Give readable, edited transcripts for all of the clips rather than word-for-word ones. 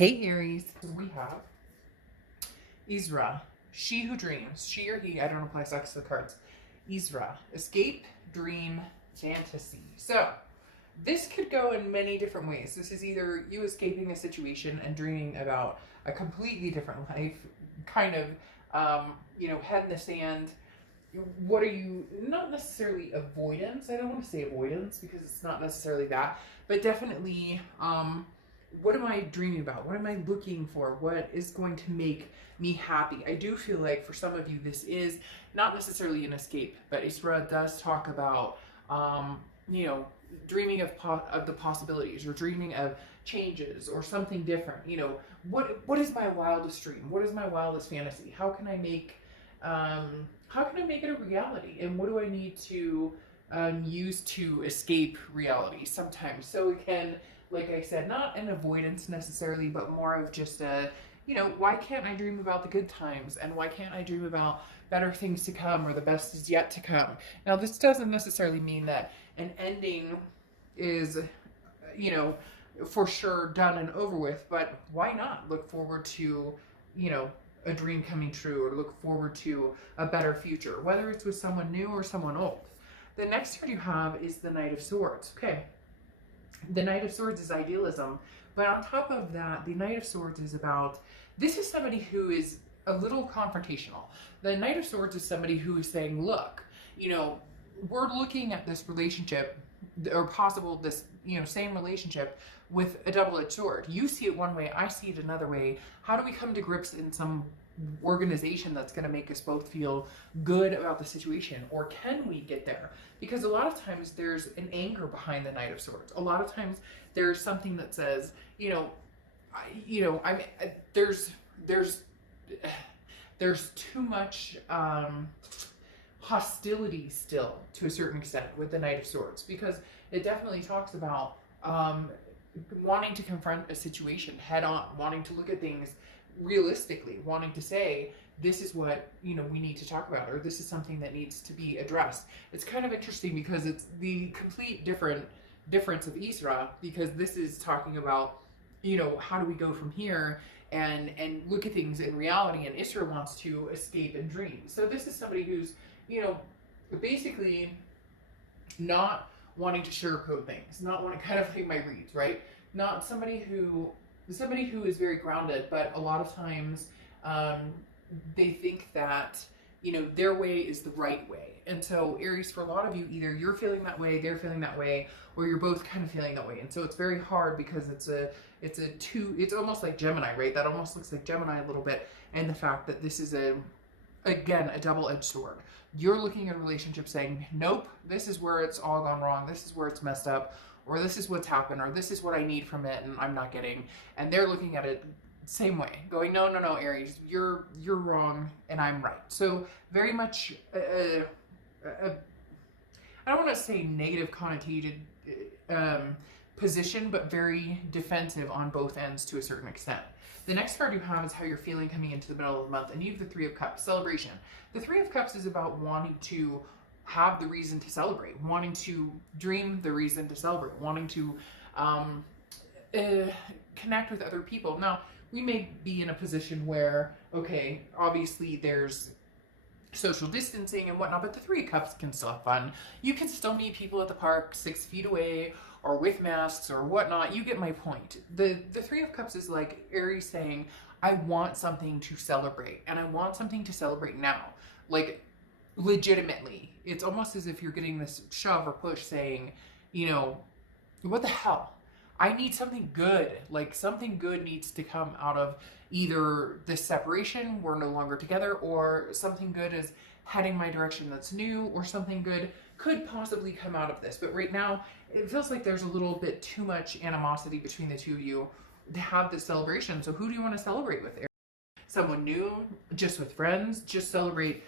Hey Aries, we have Isra, she who dreams, she or he, I don't apply sex to the cards. Isra, escape, dream, fantasy. So this could go in many different ways. This is either you escaping a situation and dreaming about a completely different life, kind of, head in the sand. What are you, not necessarily avoidance, I don't want to say avoidance because it's not necessarily that, but definitely, what am I dreaming about? What am I looking for? What is going to make me happy? I do feel like for some of you, this is not necessarily an escape, but Isra does talk about, dreaming of the possibilities or dreaming of changes or something different. What is my wildest dream? What is my wildest fantasy? How can I make it a reality? And what do I need to use to escape reality sometimes? So again, like I said, not an avoidance necessarily, but more of just why can't I dream about the good times? And why can't I dream about better things to come or the best is yet to come? Now, this doesn't necessarily mean that an ending is, for sure done and over with, but why not look forward to, a dream coming true or look forward to a better future, whether it's with someone new or someone old. The next card you have is the Knight of Swords. Okay. The Knight of Swords is idealism, but on top of that, the Knight of Swords is about, this is somebody who is a little confrontational. The Knight of Swords is somebody who is saying, look, we're looking at this relationship or possible this, same relationship with a double-edged sword. You see it one way, I see it another way. How do we come to grips in some organization that's going to make us both feel good about the situation? Or can we get there? Because a lot of times there's an anger behind the Knight of Swords. A lot of times there's something that says, there's too much hostility still to a certain extent with the Knight of Swords, because it definitely talks about wanting to confront a situation head on, wanting to look at things realistically, wanting to say, this is what, we need to talk about, or this is something that needs to be addressed. It's kind of interesting because it's the complete difference of Isra, because this is talking about, how do we go from here and look at things in reality, and Isra wants to escape and dream. So this is somebody who's, basically not wanting to sugarcoat things, not wanting, kind of like my reads, right? Not somebody who is very grounded, but a lot of times they think that, their way is the right way. And so Aries, for a lot of you, either you're feeling that way, they're feeling that way, or you're both kind of feeling that way. And so it's very hard because it's almost like Gemini, right? That almost looks like Gemini a little bit. And the fact that this is again, a double-edged sword. You're looking at a relationship saying, nope, this is where it's all gone wrong. This is where it's messed up, or this is what's happened, or this is what I need from it and I'm not getting. And they're looking at it same way, going, no, Aries, you're wrong and I'm right. So very much, I don't want to say negative connotated position, but very defensive on both ends to a certain extent. The next card you have is how you're feeling coming into the middle of the month, and you have the Three of Cups, celebration. The Three of Cups is about wanting to have the reason to celebrate, wanting to dream the reason to celebrate, wanting to connect with other people. Now, we may be in a position where, okay, obviously there's social distancing and whatnot, but the Three of Cups can still have fun. You can still meet people at the park 6 feet away or with masks or whatnot. You get my point. The Three of Cups is like Aries saying, I want something to celebrate, and I want something to celebrate now. Like, legitimately. It's almost as if you're getting this shove or push saying, what the hell? I need something good. Like, something good needs to come out of either this separation, we're no longer together, or something good is heading my direction that's new, or something good could possibly come out of this. But right now, it feels like there's a little bit too much animosity between the two of you to have this celebration. So who do you want to celebrate with? Someone new? Just with friends? Just celebrate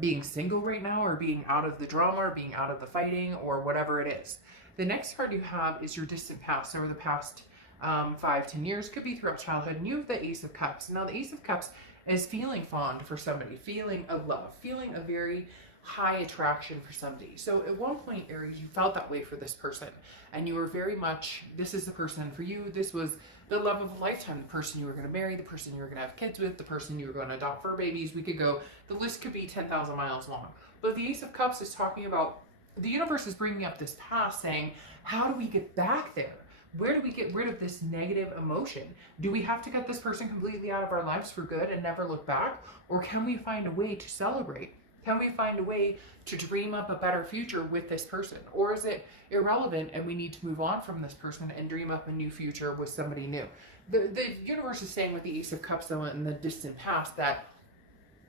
being single right now, or being out of the drama, or being out of the fighting, or whatever it is. The next card you have is your distant past, over the past 5-10 years, could be throughout childhood, and you have the Ace of Cups. Now, the Ace of Cups is feeling fond for somebody, feeling a love, feeling a very high attraction for somebody. So at one point, Aries, you felt that way for this person, and you were very much, this is the person for you. This was the love of a lifetime, the person you were going to marry, the person you were going to have kids with, the person you were going to adopt fur babies. We could go, the list could be 10,000 miles long. But the Ace of Cups is talking about, the universe is bringing up this past, saying, how do we get back there? Where do we get rid of this negative emotion? Do we have to get this person completely out of our lives for good and never look back? Or can we find a way to celebrate? Can we find a way to dream up a better future with this person? Or is it irrelevant and we need to move on from this person and dream up a new future with somebody new? The universe is saying with the Ace of Cups, though, in the distant past, that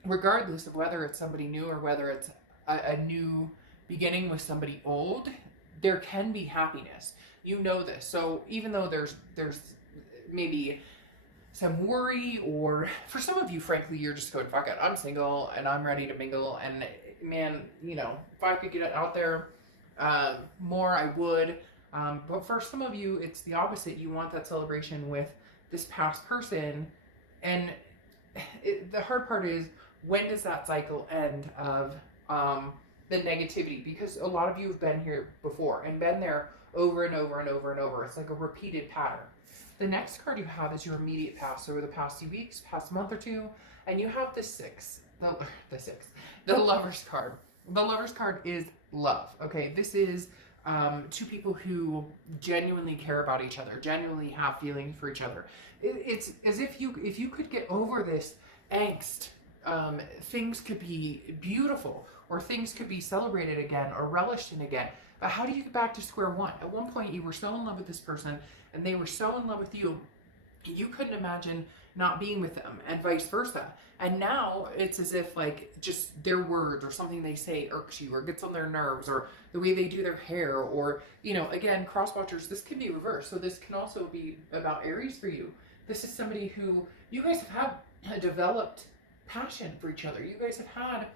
regardless of whether it's somebody new or whether it's a new beginning with somebody old, there can be happiness. You know this. So even though there's maybe some worry, or for some of you, frankly, you're just going, fuck it, I'm single and I'm ready to mingle, and man, you know, if I could get it out there more, I would. But for some of you, it's the opposite. You want that celebration with this past person, and the hard part is, when does that cycle end of the negativity? Because a lot of you have been here before and been there over and over and over and over. It's like a repeated pattern. The next card you have is your immediate past, over the past few weeks, past month or two, and you have the Lover's card. The Lover's card is love. Okay, this is two people who genuinely care about each other, genuinely have feelings for each other. It's as if you could get over this angst, things could be beautiful, or things could be celebrated again or relished in again. But how do you get back to square one? At one point, you were so in love with this person and they were so in love with you, you couldn't imagine not being with them, and vice versa. And now it's as if, like, just their words or something they say irks you or gets on their nerves, or the way they do their hair, or, you know, again, cross watchers, this can be reversed. So this can also be about Aries for you. This is somebody who you guys have had a developed passion for each other. You guys have had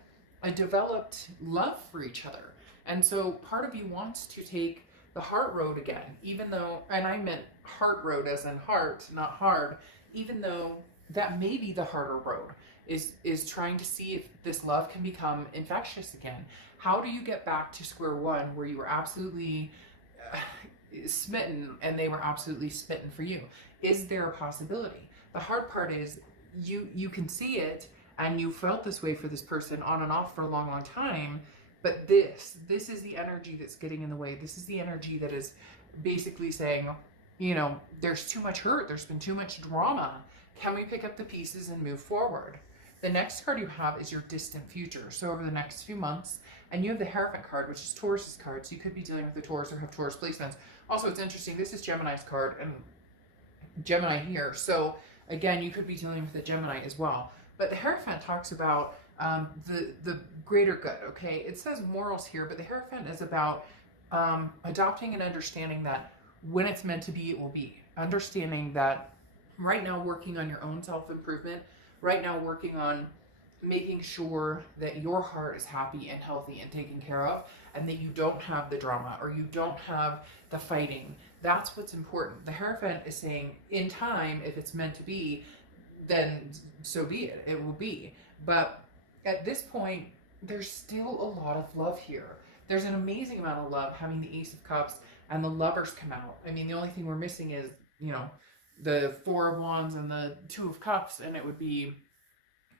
a developed love for each other. And so part of you wants to take the heart road again, even though, and I meant heart road as in heart, not hard, even though that may be the harder road, is trying to see if this love can become infectious again. How do you get back to square one where you were absolutely smitten and they were absolutely smitten for you? Is there a possibility? The hard part is you can see it, and you felt this way for this person on and off for a long, long time. But this is the energy that's getting in the way. This is the energy that is basically saying, you know, there's too much hurt. There's been too much drama. Can we pick up the pieces and move forward? The next card you have is your distant future. So over the next few months, and you have the Hierophant card, which is Taurus's card. So you could be dealing with the Taurus or have Taurus placements. Also, it's interesting. This is Gemini's card, and Gemini here. So again, you could be dealing with the Gemini as well. But the Hierophant talks about the greater good, okay? It says morals here, but the Hierophant is about adopting and understanding that when it's meant to be, it will be. Understanding that right now, working on your own self-improvement, right now working on making sure that your heart is happy and healthy and taken care of, and that you don't have the drama or you don't have the fighting. That's what's important. The Hierophant is saying, in time, if it's meant to be, then so be it. It will be. But at this point, there's still a lot of love here. There's an amazing amount of love having the Ace of Cups and the Lovers come out. I mean, the only thing we're missing is, you know, the Four of Wands and the Two of Cups, and it would be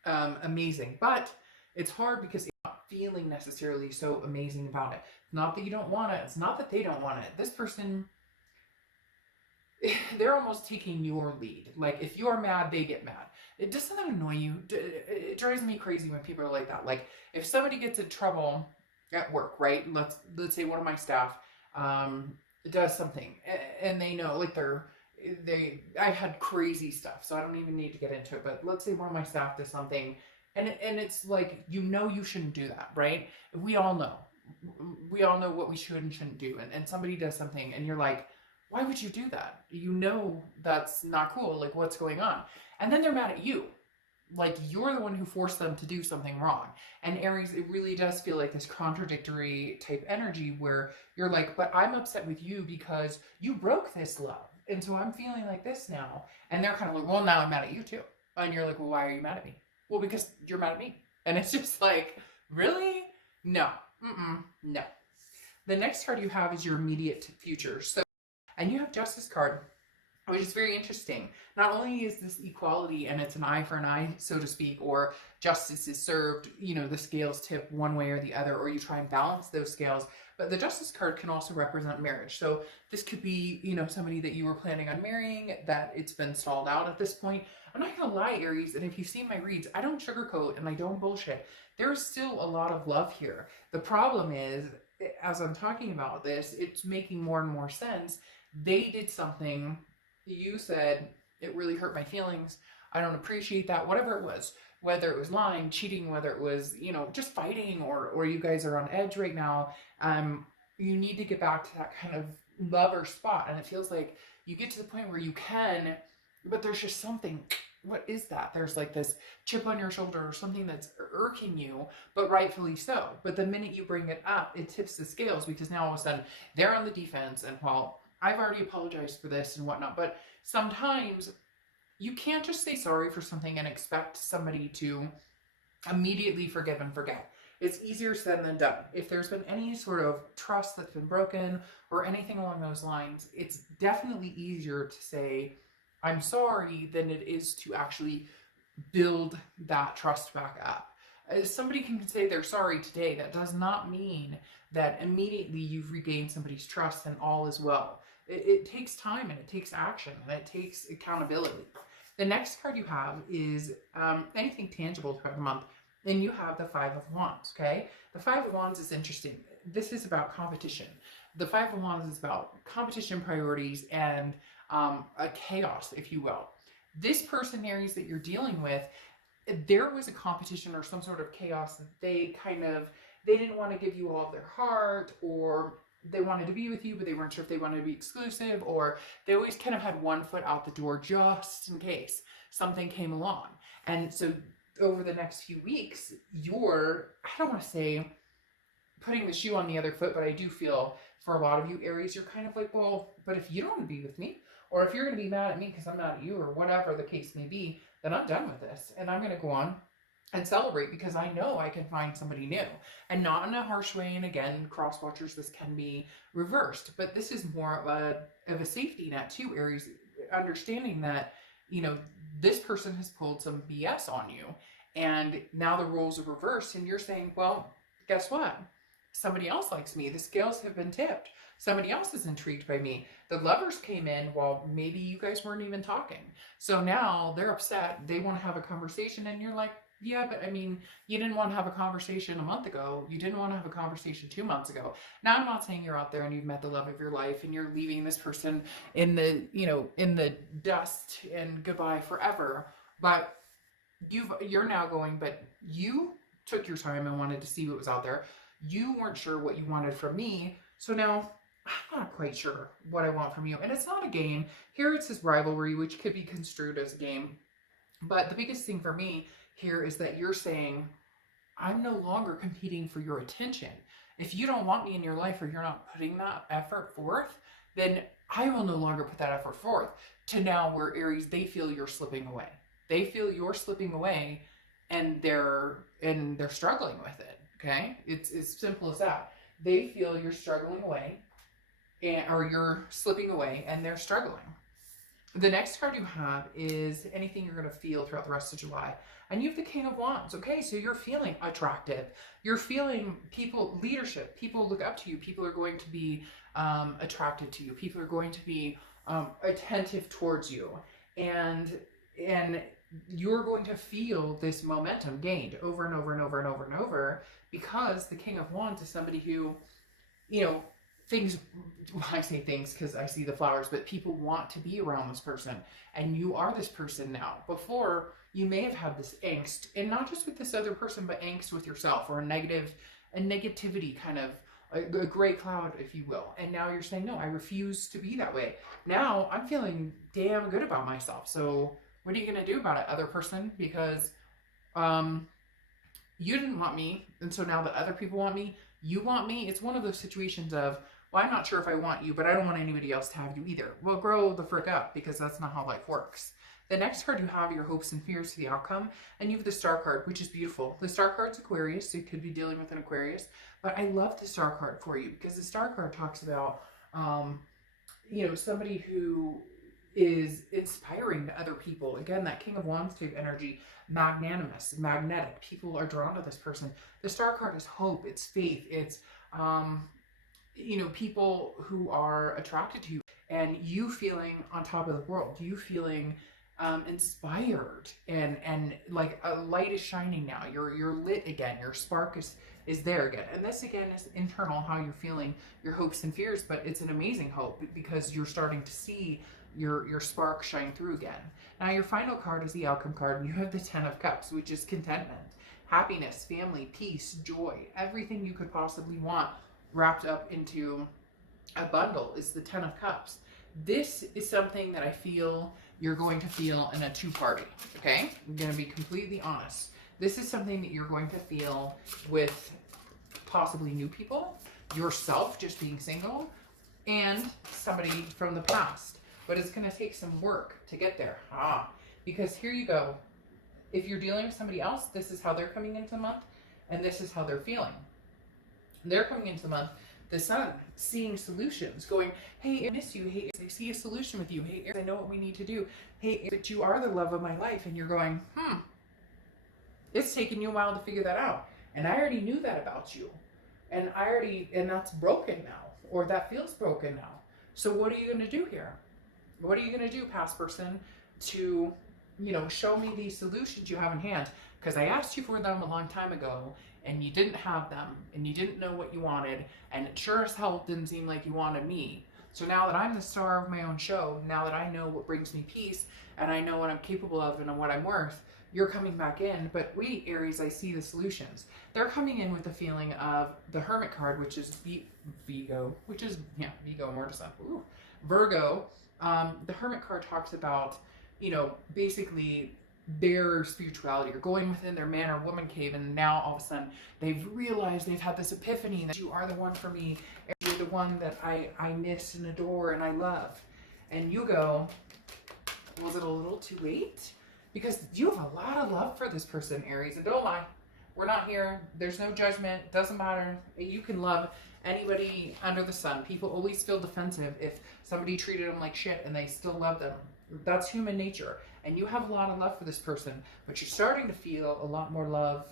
amazing. But it's hard because you're not feeling necessarily so amazing about it. It's not that you don't want it. It's not that they don't want it. This person, they're almost taking your lead. Like, if you're mad, they get mad. It doesn't that annoy you? It drives me crazy when people are like that. Like, if somebody gets in trouble at work, right? Let's say one of my staff does something, and they know, like, I've had crazy stuff, so I don't even need to get into it. But let's say one of my staff does something, and it's like, you know, you shouldn't do that, right? We all know what we should and shouldn't do. And somebody does something, and you're like, why would you do that? You know that's not cool. Like, what's going on? And then they're mad at you. Like, you're the one who forced them to do something wrong. And Aries, it really does feel like this contradictory type energy where you're like, but I'm upset with you because you broke this love. And so I'm feeling like this now. And they're kind of like, well, now I'm mad at you too. And you're like, well, why are you mad at me? Well, because you're mad at me. And it's just like, really? No. No. The next card you have is your immediate future. So, and you have Justice card, which is very interesting. Not only is this equality and it's an eye for an eye, so to speak, or justice is served, you know, the scales tip one way or the other, or you try and balance those scales, but the Justice card can also represent marriage. So this could be, you know, somebody that you were planning on marrying that it's been stalled out at this point. I'm not gonna lie, Aries, and if you've seen my reads, I don't sugarcoat and I don't bullshit. There's still a lot of love here. The problem is, as I'm talking about this, it's making more and more sense. They did something, you said, it really hurt my feelings, I don't appreciate that, whatever it was, whether it was lying, cheating, whether it was, you know, just fighting, or you guys are on edge right now. You need to get back to that kind of lover spot. And it feels like you get to the point where you can, but there's just something, what is that? There's like this chip on your shoulder or something that's irking you, but rightfully so. But the minute you bring it up, it tips the scales, because now all of a sudden they're on the defense. And while I've already apologized for this and whatnot, but sometimes you can't just say sorry for something and expect somebody to immediately forgive and forget. It's easier said than done. If there's been any sort of trust that's been broken or anything along those lines, it's definitely easier to say, I'm sorry, than it is to actually build that trust back up. Somebody can say they're sorry today. That does not mean that immediately you've regained somebody's trust and all is well. It takes time and it takes action and it takes accountability. The next card you have is anything tangible throughout the month. Then you have the Five of Wands, okay? The Five of Wands is interesting. This is about competition. The Five of Wands is about competition, priorities, and a chaos, if you will. This person, Aries, that you're dealing with, there was a competition or some sort of chaos that they didn't want to give you all of their heart, or they wanted to be with you, but they weren't sure if they wanted to be exclusive, or they always kind of had one foot out the door just in case something came along. And so over the next few weeks, I don't want to say putting the shoe on the other foot, but I do feel for a lot of you, Aries, you're kind of like, well, but if you don't want to be with me, or if you're going to be mad at me because I'm mad at you, or whatever the case may be, then I'm done with this. And I'm going to go on and celebrate because I know I can find somebody new, and not in a harsh way. And again, cross watchers, this can be reversed, but this is more of a safety net too, Aries, understanding that, you know, this person has pulled some BS on you and now the roles are reversed and you're saying, well, guess what? Somebody else likes me. The scales have been tipped. Somebody else is intrigued by me. The Lovers came in while maybe you guys weren't even talking. So now they're upset. They want to have a conversation and you're like, yeah, but I mean, you didn't want to have a conversation a month ago. You didn't want to have a conversation 2 months ago. Now, I'm not saying you're out there and you've met the love of your life and you're leaving this person in the dust and goodbye forever. But you're now going, but you took your time and wanted to see what was out there. You weren't sure what you wanted from me. So now I'm not quite sure what I want from you. And it's not a game. Here it's this rivalry, which could be construed as a game. But the biggest thing for me here is that you're saying, I'm no longer competing for your attention. If you don't want me in your life, or you're not putting that effort forth, then I will no longer put that effort forth. To now where, Aries, they feel you're slipping away. They feel you're slipping away and they're struggling with it. Okay? It's as simple as that. They feel you're struggling away, or you're slipping away, and they're struggling. The next card you have is anything you're going to feel throughout the rest of July. And you have the King of Wands. Okay, so you're feeling attractive. You're feeling leadership. People look up to you. People are going to be attracted to you. People are going to be attentive towards you. And you're going to feel this momentum gained over and over and over and over and over, because the King of Wands is somebody who, you know, I say things because I see the flowers, but people want to be around this person, and you are this person now. Before, you may have had this angst, and not just with this other person, but angst with yourself, or a negativity kind of, a gray cloud, if you will. And now you're saying, no, I refuse to be that way. Now I'm feeling damn good about myself. So what are you going to do about it, other person? Because you didn't want me, and so now that other people want me, you want me. It's one of those situations of, well, I'm not sure if I want you, but I don't want anybody else to have you either. Well, grow the frick up, because that's not how life works. The next card you have your hopes and fears for the outcome, and you have the Star card, which is beautiful. The Star card's Aquarius, so you could be dealing with an Aquarius, but I love the Star card for you because the Star card talks about, somebody who is inspiring to other people. Again, that King of Wands type energy, magnanimous, magnetic. People are drawn to this person. The Star card is hope, it's faith, it's people who are attracted to you, and you feeling on top of the world, you feeling inspired, and like a light is shining now. You're lit again. Your spark is there again. And this again is internal, how you're feeling, your hopes and fears, but it's an amazing hope because you're starting to see your spark shine through again. Now your final card is the outcome card, and you have the 10 of Cups, which is contentment, happiness, family, peace, joy, everything you could possibly want wrapped up into a bundle is the 10 of Cups. This is something that I feel you're going to feel in a two-party, okay? I'm going to be completely honest. This is something that you're going to feel with possibly new people, yourself just being single, and somebody from the past. But it's going to take some work to get there. Because here you go. If you're dealing with somebody else, this is how they're coming into the month, and this is how they're feeling. They're coming into the month, the Sun, seeing solutions, going, hey, I miss you. Hey, I see a solution with you. Hey, I know what we need to do. Hey, but you are the love of my life. And you're going, it's taken you a while to figure that out. And I already knew that about you. And that's broken now, or that feels broken now. So what are you going to do here? What are you going to do, past person, to, show me these solutions you have in hand? Because I asked you for them a long time ago, and you didn't have them, and you didn't know what you wanted, and it sure as hell didn't seem like you wanted me. So now that I'm the star of my own show, now that I know what brings me peace, and I know what I'm capable of and what I'm worth, you're coming back in. But wait, Aries, I see the solutions. They're coming in with the feeling of the Hermit card, which is Virgo, more to some. Virgo. The Hermit card talks about, basically their spirituality, or going within their man or woman cave, and now all of a sudden they've realized, they've had this epiphany that you are the one for me, and you're the one that I miss and adore and I love. And you go, was it a little too late? Because you have a lot of love for this person, Aries, and don't lie, we're not here, there's no judgment, doesn't matter. You can love anybody under the sun. People always feel defensive if somebody treated them like shit and they still love them. That's human nature. And you have a lot of love for this person, but you're starting to feel a lot more love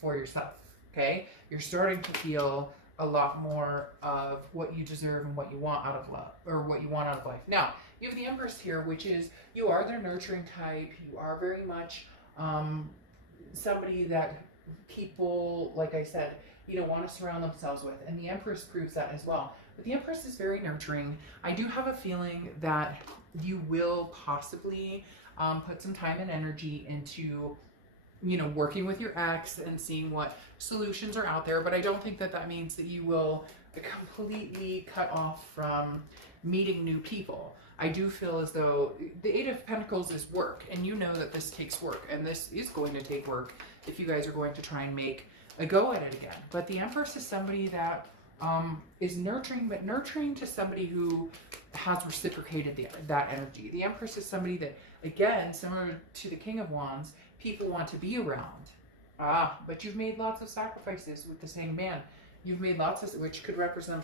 for yourself, okay? You're starting to feel a lot more of what you deserve and what you want out of love, or what you want out of life. Now, you have the Empress here, which is, you are their nurturing type. You are very much somebody that people, like I said, want to surround themselves with. And the Empress proves that as well. But the Empress is very nurturing. I do have a feeling that you will possibly put some time and energy into, working with your ex and seeing what solutions are out there. But I don't think that means that you will completely cut off from meeting new people. I do feel as though the Eight of Pentacles is work, and you know that this takes work, and this is going to take work if you guys are going to try and make a go at it again. But the Empress is somebody that is nurturing, but nurturing to somebody who has reciprocated that energy. The Empress is somebody that, again, similar to the King of Wands, people want to be around. But you've made lots of sacrifices with the same man. You've made lots of, which could represent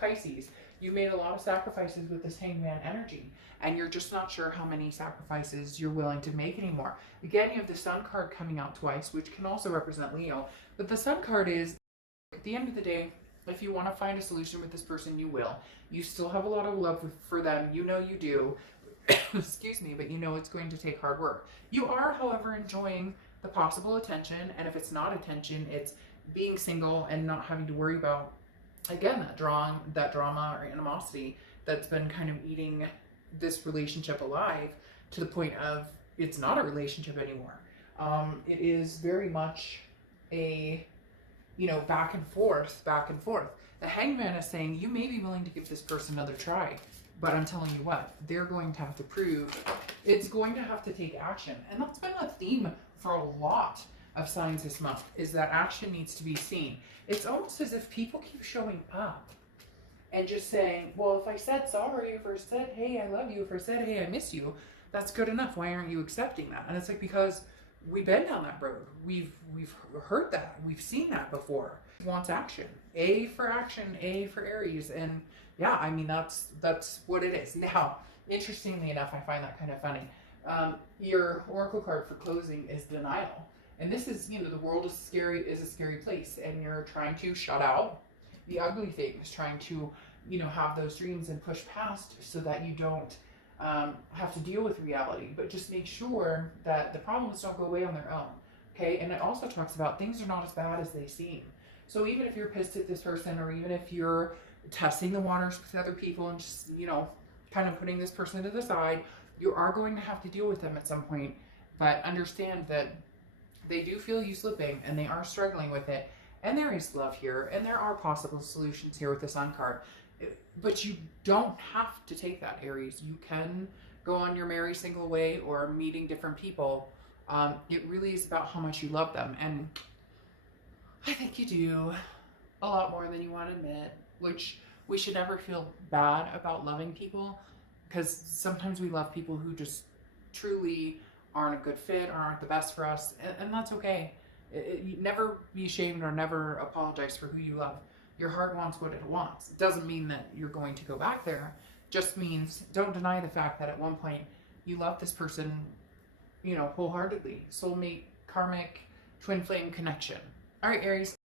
Pisces. You've made a lot of sacrifices with this Hangman energy, and you're just not sure how many sacrifices you're willing to make anymore. Again, you have the Sun card coming out twice, which can also represent Leo. But the Sun card is, at the end of the day, if you want to find a solution with this person, you will. You still have a lot of love for them. You know you do. Excuse me, but you know it's going to take hard work. You are, however, enjoying the possible attention, and if it's not attention, it's being single and not having to worry about, again, that drama or animosity that's been kind of eating this relationship alive to the point of it's not a relationship anymore. It is very much a, back and forth. The Hangman is saying you may be willing to give this person another try, but I'm telling you what, they're going to have to prove, it's going to have to take action. And that's been a theme for a lot of signs this month, is that action needs to be seen. It's almost as if people keep showing up and just saying, well, if I said sorry, if I said, hey, I love you, if I said, hey, I miss you, that's good enough. Why aren't you accepting that? And it's like, because we've been down that road. We've heard that. We've seen that before. He wants action. A for action, A for Aries. And yeah, I mean, that's what it is. Now, interestingly enough, I find that kind of funny. Your oracle card for closing is denial. And this is, the world is a scary place, and you're trying to shut out the ugly things, trying to, have those dreams and push past so that you don't have to deal with reality. But just make sure that the problems don't go away on their own. Okay. And it also talks about things are not as bad as they seem. So even if you're pissed at this person, or even if you're testing the waters with other people and just, kind of putting this person to the side, you are going to have to deal with them at some point. But understand that they do feel you slipping, and they are struggling with it. And there is love here, and there are possible solutions here with the Sun card. But you don't have to take that, Aries. You can go on your merry single way, or meeting different people. It really is about how much you love them. And I think you do a lot more than you want to admit, which we should never feel bad about loving people, because sometimes we love people who just truly aren't a good fit, or aren't the best for us, and that's okay. You never be ashamed or never apologize for who you love. Your heart wants what it wants. It doesn't mean that you're going to go back there. It just means don't deny the fact that at one point you love this person, wholeheartedly. Soulmate, karmic, twin flame connection. All right, Aries.